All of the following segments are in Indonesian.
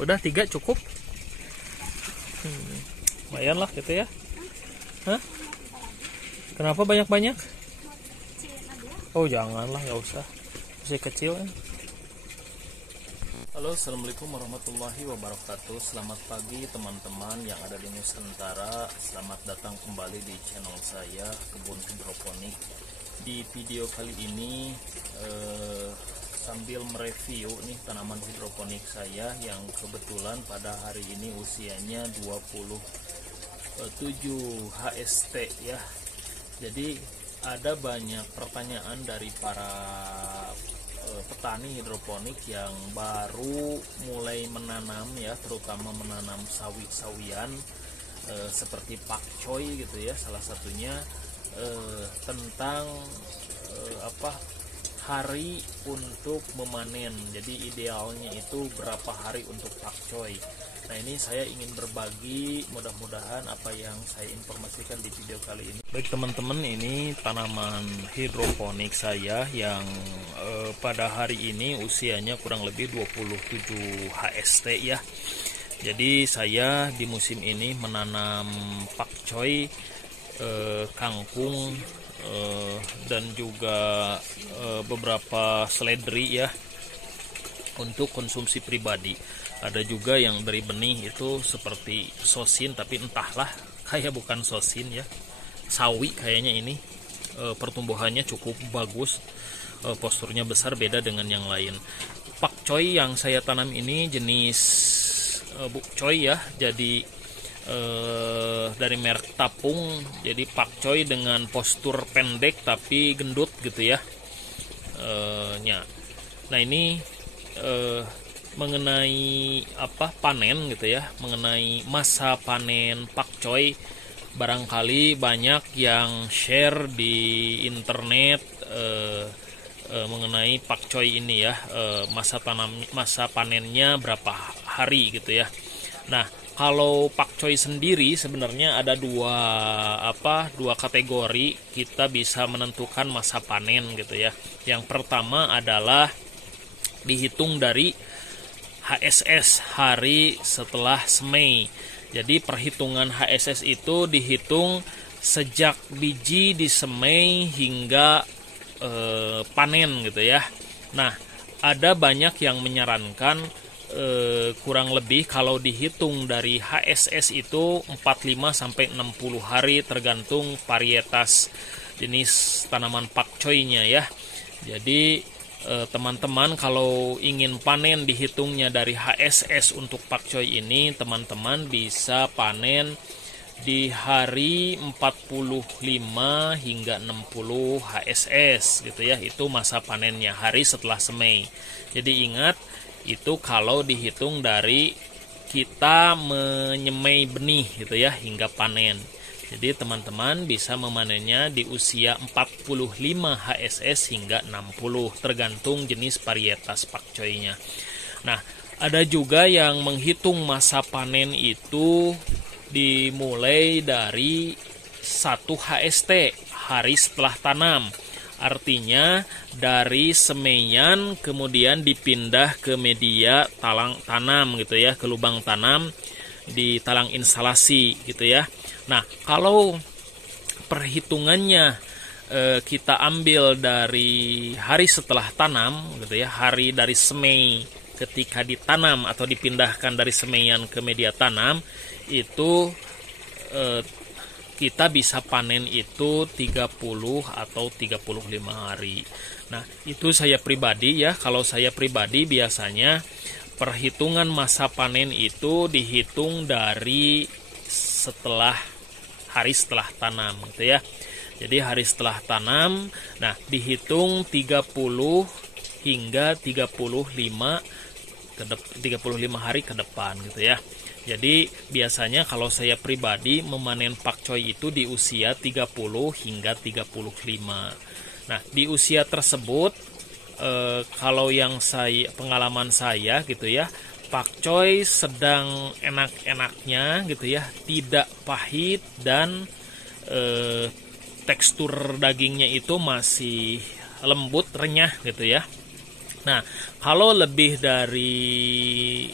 Udah 3 cukup. Lumayan lah gitu ya. Hah? Kenapa banyak-banyak? Oh janganlah, nggak usah. Masih kecil kan. Halo, assalamualaikum warahmatullahi wabarakatuh. Selamat pagi teman-teman yang ada di Nusantara. Selamat datang kembali di channel saya Kebun Hidroponik. Di video kali ini sambil mereview nih tanaman hidroponik saya yang kebetulan pada hari ini usianya 27 HST ya. Jadi ada banyak pertanyaan dari para petani hidroponik yang baru mulai menanam ya, terutama menanam sawi-sawian seperti pakcoy gitu ya, salah satunya tentang hari untuk memanen. Jadi idealnya itu berapa hari untuk pakcoy. Nah ini saya ingin berbagi, mudah-mudahan apa yang saya informasikan di video kali ini. Baik teman-teman, ini tanaman hidroponik saya yang pada hari ini usianya kurang lebih 27 HST ya. Jadi saya di musim ini menanam pakcoy, kangkung, dan juga beberapa seledri ya untuk konsumsi pribadi. Ada juga yang dari benih itu seperti sosin, tapi entahlah, kayak bukan sosin ya, sawi kayaknya ini. Pertumbuhannya cukup bagus, posturnya besar, beda dengan yang lain. Pakcoy yang saya tanam ini jenis bukcoy ya, jadi dari merek Tapung. Jadi pakcoy dengan postur pendek tapi gendut gitu ya. Nah ini mengenai panen gitu ya, mengenai masa panen pakcoy, barangkali banyak yang share di internet mengenai pakcoy ini ya, masa panennya berapa hari gitu ya. Nah kalau pakcoy sendiri sebenarnya ada dua kategori kita bisa menentukan masa panen gitu ya. Yang pertama adalah dihitung dari HSS, hari setelah semai. Jadi perhitungan HSS itu dihitung sejak biji disemai hingga panen gitu ya. Nah ada banyak yang menyarankan kurang lebih kalau dihitung dari HSS itu 45-60 hari tergantung varietas jenis tanaman pakcoynya ya. Jadi teman-teman kalau ingin panen dihitungnya dari HSS untuk pakcoy ini, teman-teman bisa panen di hari 45 hingga 60 HSS gitu ya. Itu masa panennya, hari setelah semai. Jadi ingat, itu kalau dihitung dari kita menyemai benih gitu ya hingga panen. Jadi teman-teman bisa memanennya di usia 45 HSS hingga 60 tergantung jenis varietas pakcoynya. Nah ada juga yang menghitung masa panen itu dimulai dari 1 HST, hari setelah tanam. Artinya dari semaian kemudian dipindah ke media talang tanam gitu ya, ke lubang tanam di talang instalasi gitu ya. Nah kalau perhitungannya kita ambil dari hari setelah tanam gitu ya, hari dari semai ketika ditanam atau dipindahkan dari semaian ke media tanam, itu kita bisa panen itu 30 atau 35 hari. Nah itu saya pribadi ya, kalau saya pribadi biasanya perhitungan masa panen itu dihitung dari hari setelah tanam gitu ya. Jadi hari setelah tanam, nah dihitung 30 hingga 35 hari ke depan gitu ya. Jadi biasanya kalau saya pribadi memanen pakcoy itu di usia 30 hingga 35. Nah di usia tersebut kalau yang pengalaman saya gitu ya, pakcoy sedang enak-enaknya gitu ya, tidak pahit dan tekstur dagingnya itu masih lembut, renyah gitu ya. Nah kalau lebih dari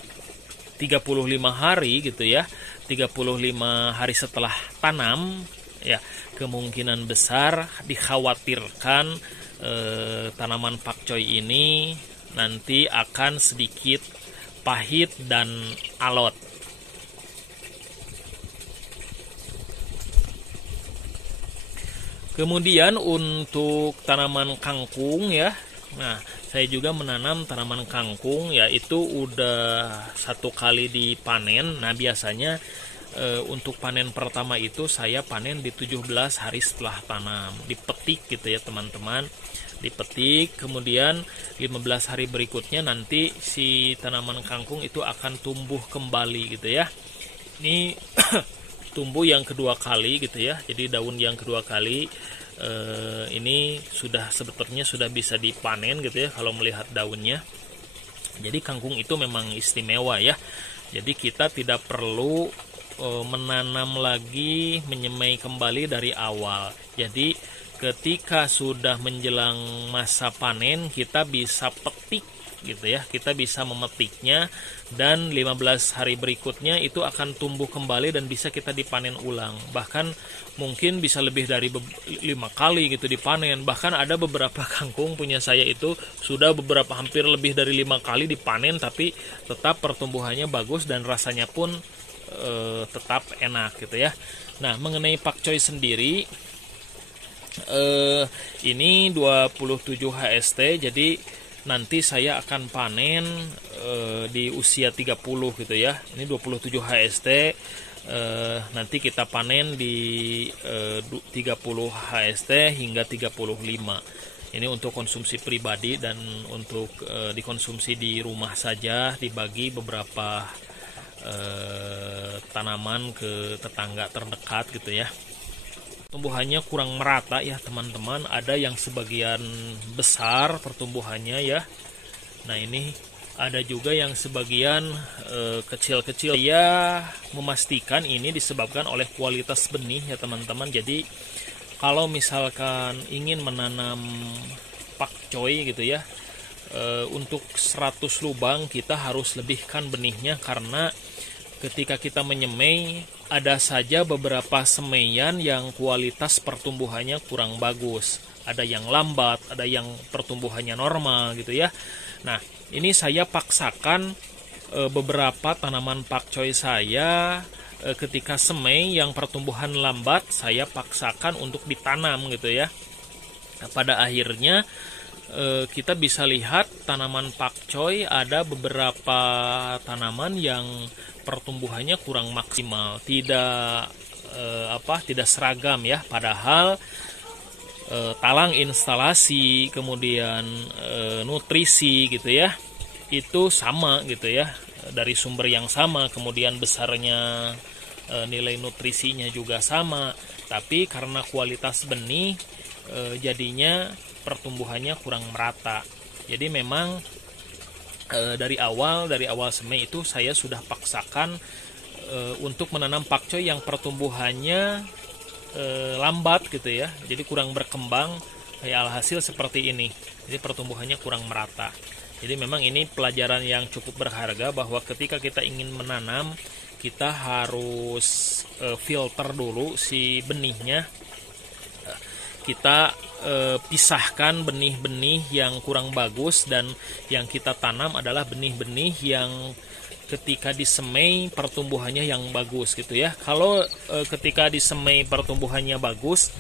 35 hari gitu ya, 35 hari setelah tanam ya, kemungkinan besar dikhawatirkan tanaman pakcoy ini nanti akan sedikit pahit dan alot. Kemudian untuk tanaman kangkung ya, nah saya juga menanam tanaman kangkung ya, itu udah 1 kali dipanen. Nah biasanya untuk panen pertama itu saya panen di 17 hari setelah tanam, dipetik gitu ya teman-teman, dipetik, kemudian 15 hari berikutnya nanti si tanaman kangkung itu akan tumbuh kembali gitu ya. Ini tumbuh yang kedua kali gitu ya, jadi daun yang kedua kali ini sebetulnya sudah bisa dipanen gitu ya kalau melihat daunnya. Jadi kangkung itu memang istimewa ya, jadi kita tidak perlu menanam lagi, menyemai kembali dari awal. Jadi ketika sudah menjelang masa panen kita bisa petik gitu ya, kita bisa memetiknya, dan 15 hari berikutnya itu akan tumbuh kembali dan bisa kita dipanen ulang. Bahkan mungkin bisa lebih dari 5 kali gitu dipanen. Bahkan ada beberapa kangkung punya saya itu sudah hampir lebih dari 5 kali dipanen, tapi tetap pertumbuhannya bagus dan rasanya pun tetap enak gitu ya. Nah mengenai pakcoy sendiri, ini 27 HST, jadi nanti saya akan panen di usia 30 gitu ya. Ini 27 HST, nanti kita panen di 30 HST hingga 35. Ini untuk konsumsi pribadi dan untuk dikonsumsi di rumah saja, dibagi beberapa tanaman ke tetangga terdekat gitu ya. Pertumbuhannya kurang merata ya teman-teman, ada yang sebagian besar pertumbuhannya ya. Nah ini ada juga yang sebagian kecil-kecil. Ya memastikan ini disebabkan oleh kualitas benih ya teman-teman. Jadi kalau misalkan ingin menanam pakcoy gitu ya, untuk 100 lubang kita harus lebihkan benihnya, karena ketika kita menyemai ada saja beberapa semaian yang kualitas pertumbuhannya kurang bagus. Ada yang lambat, ada yang pertumbuhannya normal gitu ya. Nah, ini saya paksakan beberapa tanaman pakcoy saya ketika semai yang pertumbuhan lambat saya paksakan untuk ditanam gitu ya. Nah, pada akhirnya kita bisa lihat tanaman pakcoy ada beberapa tanaman yang pertumbuhannya kurang maksimal, tidak seragam ya, padahal talang instalasi kemudian nutrisi gitu ya itu sama gitu ya, dari sumber yang sama, kemudian besarnya nilai nutrisinya juga sama, tapi karena kualitas benih jadinya pertumbuhannya kurang merata. Jadi memang dari awal semai itu saya sudah paksakan untuk menanam pakcoy yang pertumbuhannya lambat gitu ya, jadi kurang berkembang. Alhasil seperti ini, jadi pertumbuhannya kurang merata. Jadi memang ini pelajaran yang cukup berharga, bahwa ketika kita ingin menanam kita harus filter dulu si benihnya. Kita pisahkan benih-benih yang kurang bagus, dan yang kita tanam adalah benih-benih yang ketika disemai pertumbuhannya yang bagus gitu ya. Kalau ketika disemai pertumbuhannya bagus,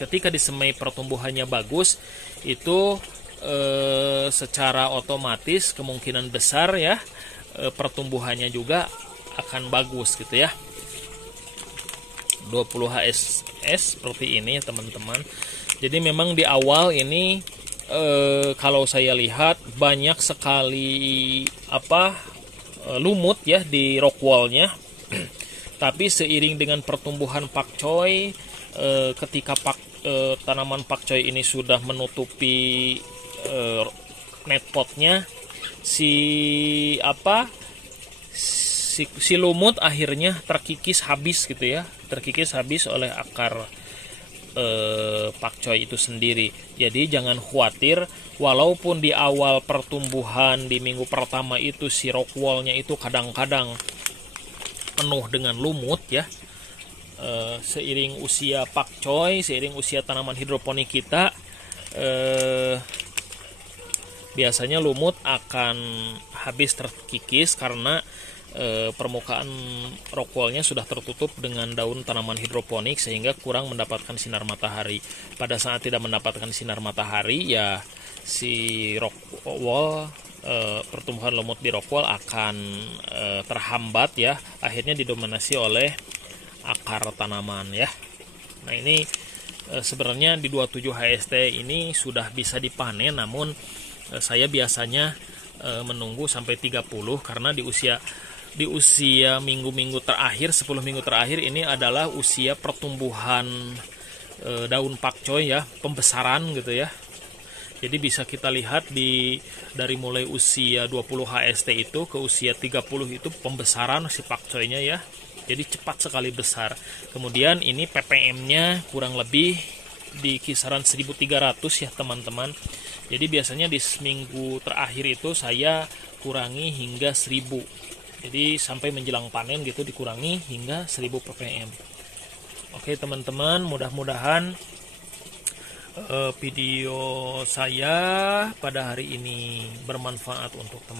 ketika disemai pertumbuhannya bagus itu secara otomatis kemungkinan besar ya pertumbuhannya juga akan bagus gitu ya. 20 HSS seperti ini ya teman-teman. Jadi memang di awal ini kalau saya lihat banyak sekali lumut ya di rock wallnya. Tapi seiring dengan pertumbuhan pakcoy, ketika tanaman pakcoy ini sudah menutupi net potnya, si lumut akhirnya terkikis habis gitu ya, terkikis habis oleh akar pakcoy itu sendiri. Jadi jangan khawatir, walaupun di awal pertumbuhan di minggu pertama itu si rockwallnya itu kadang-kadang penuh dengan lumut ya. Seiring usia pakcoy, seiring usia tanaman hidroponik kita, biasanya lumut akan habis terkikis karena permukaan rockwallnya sudah tertutup dengan daun tanaman hidroponik sehingga kurang mendapatkan sinar matahari. Pada saat tidak mendapatkan sinar matahari ya si rockwall, pertumbuhan lumut di rockwall akan terhambat ya, akhirnya didominasi oleh akar tanaman ya. Nah ini sebenarnya di 27 HST ini sudah bisa dipanen, namun saya biasanya menunggu sampai 30 karena di usia minggu-minggu terakhir, 10 minggu terakhir ini adalah usia pertumbuhan daun pakcoy ya, pembesaran gitu ya. Jadi bisa kita lihat dari mulai usia 20 HST itu ke usia 30 itu pembesaran si pakcoynya ya. Jadi cepat sekali besar. Kemudian ini ppm-nya kurang lebih di kisaran 1300 ya teman-teman. Jadi biasanya di seminggu terakhir itu saya kurangi hingga 1000. Jadi sampai menjelang panen gitu dikurangi hingga 1000 ppm. Oke teman-teman, mudah-mudahan video saya pada hari ini bermanfaat untuk teman-teman.